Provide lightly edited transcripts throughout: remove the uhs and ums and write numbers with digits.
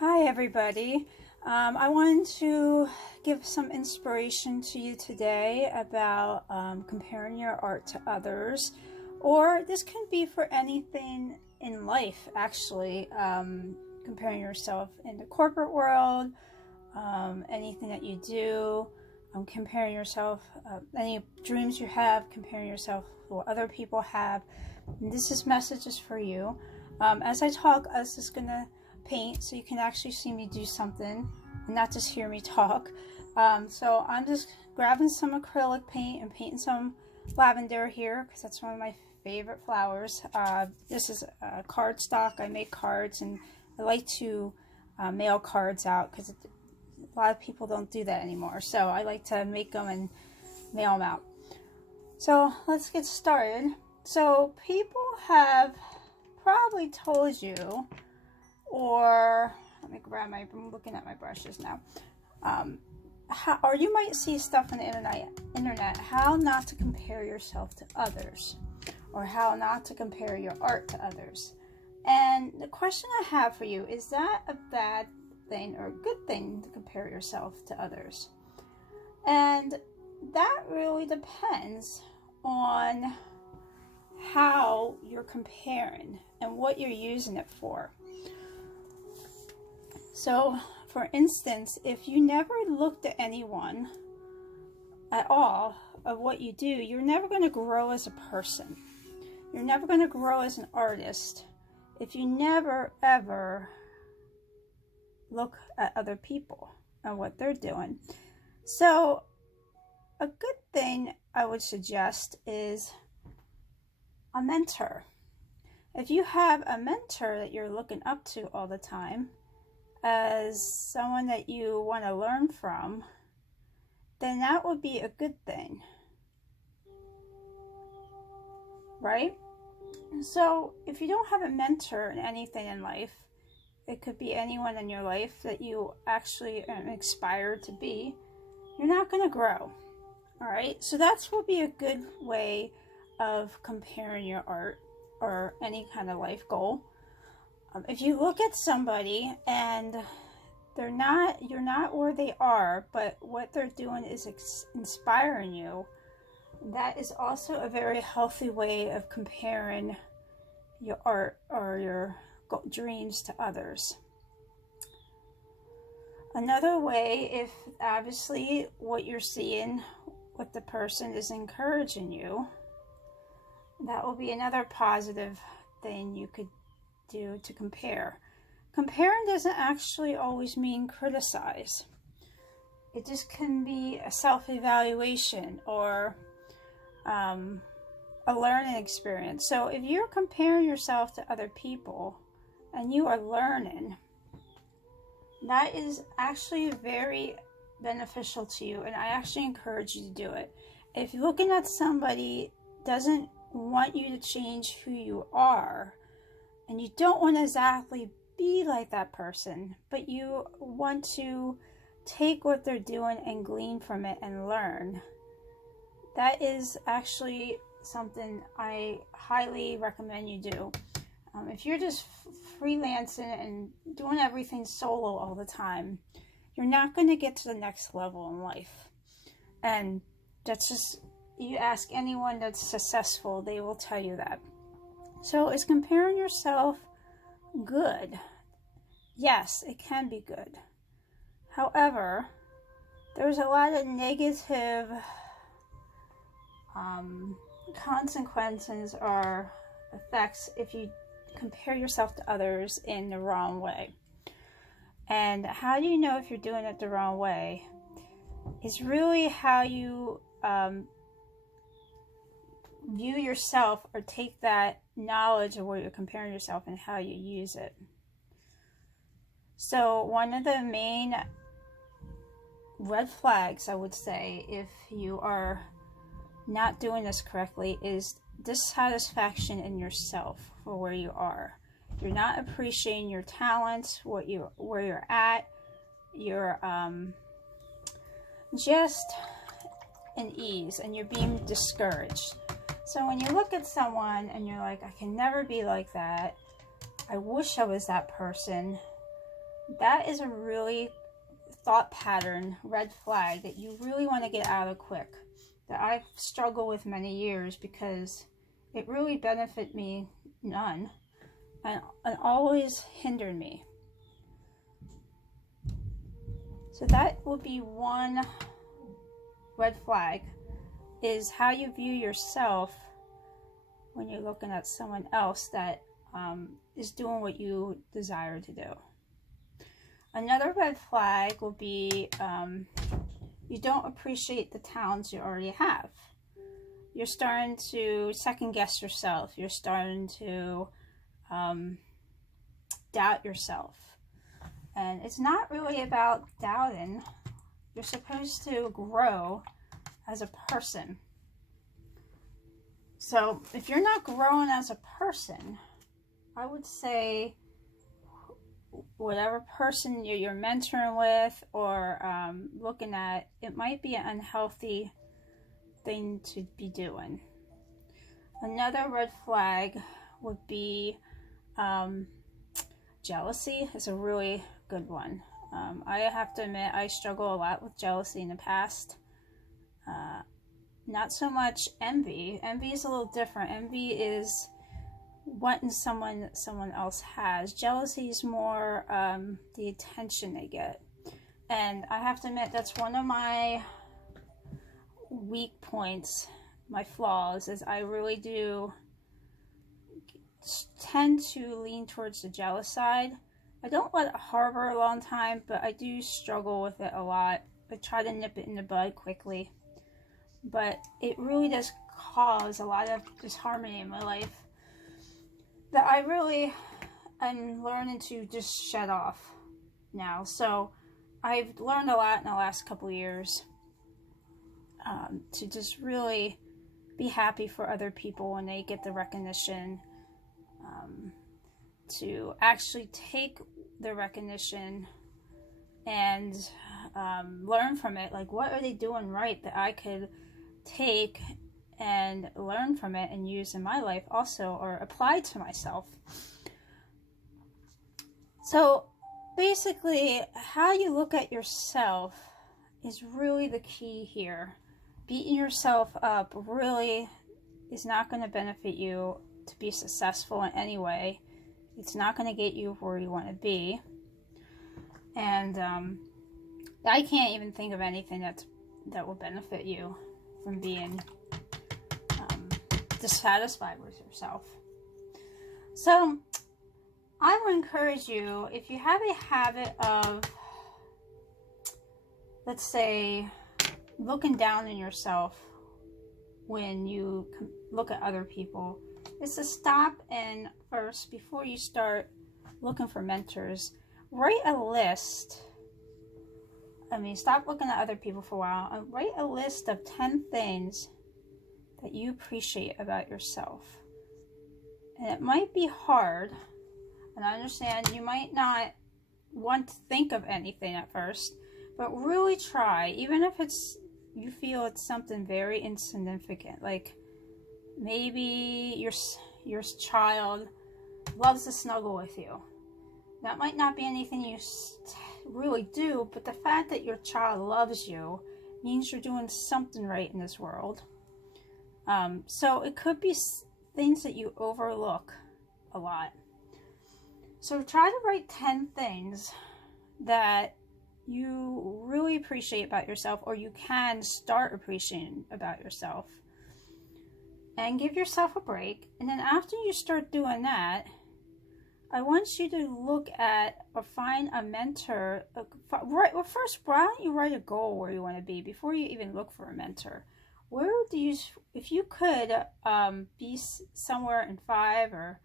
Hi everybody. I wanted to give some inspiration to you today about comparing your art to others, or this can be for anything in life actually. Comparing yourself in the corporate world, anything that you do, comparing yourself, any dreams you have, comparing yourself to what other people have. And this message is for you. As I talk, I was just gonna paint so you can actually see me do something and not just hear me talk. So I'm just grabbing some acrylic paint and painting some lavender here because that's one of my favorite flowers. This is cardstock. I make cards and I like to mail cards out because a lot of people don't do that anymore. So I like to make them and mail them out. So let's get started. So people have probably told you, or let me grab I'm looking at my brushes now, or you might see stuff on the internet, how not to compare yourself to others, or how not to compare your art to others. And the question I have for you, is that a bad thing or a good thing to compare yourself to others? And that really depends on how you're comparing and what you're using it for. So, for instance, if you never looked at anyone at all of what you do, you're never going to grow as a person. You're never going to grow as an artist if you never, ever look at other people and what they're doing. So, a good thing I would suggest is a mentor. If you have a mentor that you're looking up to all the time, as someone that you want to learn from, then that would be a good thing, right? So if you don't have a mentor in anything in life, it could be anyone in your life that you actually are inspired to be, you're not going to grow. All right, so that's will be a good way of comparing your art or any kind of life goal. If you look at somebody and you're not where they are, but what they're doing is inspiring you, that is also a very healthy way of comparing your art or your dreams to others. Another way, if obviously what you're seeing, what the person is encouraging you, that will be another positive thing you could do to compare. Comparing doesn't actually always mean criticize. It just can be a self-evaluation or a learning experience. So if you're comparing yourself to other people and you are learning, that is actually very beneficial to you, and I actually encourage you to do it. If looking at somebody doesn't want you to change who you are, and you don't want to exactly be like that person, but you want to take what they're doing and glean from it and learn, that is actually something I highly recommend you do. If you're just freelancing and doing everything solo all the time, you're not going to get to the next level in life. And that's just, you ask anyone that's successful, they will tell you that. So is comparing yourself good? Yes, it can be good. However, there's a lot of negative consequences or effects if you compare yourself to others in the wrong way. And how do you know if you're doing it the wrong way? It's really how you view yourself or take that knowledge of where you're comparing yourself and how you use it. So one of the main red flags, I would say, if you are not doing this correctly, is dissatisfaction in yourself for where you are. You're not appreciating your talents, where you're at. You're just in ease, and you're being discouraged. So when you look at someone and you're like, I can never be like that, I wish I was that person, that is a really thought pattern, red flag, that you really want to get out of quick, that I've struggled with many years because it really benefited me none, and always hindered me. So that would be one red flag, is how you view yourself when you're looking at someone else that is doing what you desire to do. Another red flag will be you don't appreciate the talents you already have. You're starting to second guess yourself. You're starting to doubt yourself. And it's not really about doubting. You're supposed to grow as a person. So if you're not growing as a person, I would say whatever person you're mentoring with or looking at, it might be an unhealthy thing to be doing. Another red flag would be jealousy is a really good one. I have to admit, I struggle a lot with jealousy in the past. Not so much envy. Envy is a little different. Envy is wanting someone else has. Jealousy is more the attention they get. And I have to admit, that's one of my weak points, my flaws, is I really do tend to lean towards the jealous side. I don't let it harbor a long time, but I do struggle with it a lot. I try to nip it in the bud quickly. But it really does cause a lot of disharmony in my life that I really am learning to just shut off now. So I've learned a lot in the last couple of years to just really be happy for other people when they get the recognition, to actually take the recognition and learn from it. Like, what are they doing right that I could take and learn from it and use in my life also, or apply to myself. So basically, how you look at yourself is really the key here. Beating yourself up really is not going to benefit you to be successful in any way. It's not going to get you where you want to be. And I can't even think of anything that will benefit you from being dissatisfied with yourself. So I would encourage you, if you have a habit of, let's say, looking down on yourself when you look at other people, is to stop and first, before you start looking for mentors, write a list. Stop looking at other people for a while and write a list of 10 things that you appreciate about yourself. And it might be hard, and I understand you might not want to think of anything at first, but really try, even if you feel it's something very insignificant, like maybe your child loves to snuggle with you. That might not be anything you really do, but the fact that your child loves you means you're doing something right in this world. So it could be things that you overlook a lot. So try to write 10 things that you really appreciate about yourself, or you can start appreciating about yourself. And give yourself a break. And then after you start doing that, I want you to look at or find a mentor. Well, first, why don't you write a goal where you want to be before you even look for a mentor? Where do you, if you could be somewhere in 5 or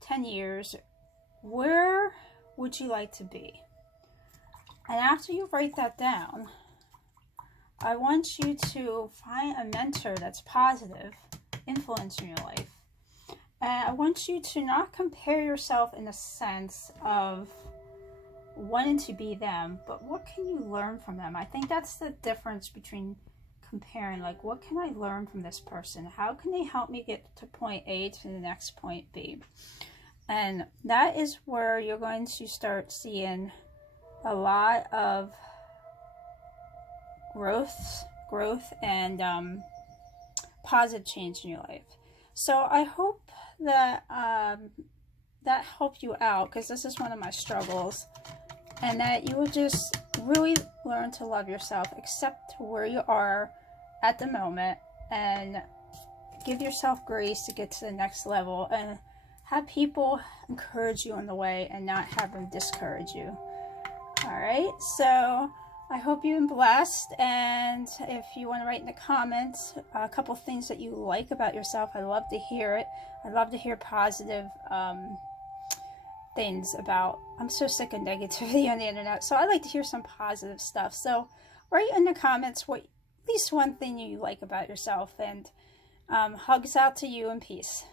10 years, where would you like to be? And after you write that down, I want you to find a mentor that's positive, influencing your life. And I want you to not compare yourself in the sense of wanting to be them, but what can you learn from them? I think that's the difference between comparing, like, what can I learn from this person? How can they help me get to point A to the next point B? And that is where you're going to start seeing a lot of growth and positive change in your life. So I hope that that helped you out, because this is one of my struggles, and that you will just really learn to love yourself, accept where you are at the moment, and give yourself grace to get to the next level, and have people encourage you on the way and not have them discourage you. All right, so I hope you've been blessed, and if you want to write in the comments a couple things that you like about yourself, I'd love to hear it. I'd love to hear positive things about, I'm so sick of negativity on the internet, so I like to hear some positive stuff. So write in the comments what at least one thing you like about yourself, and hugs out to you, and peace.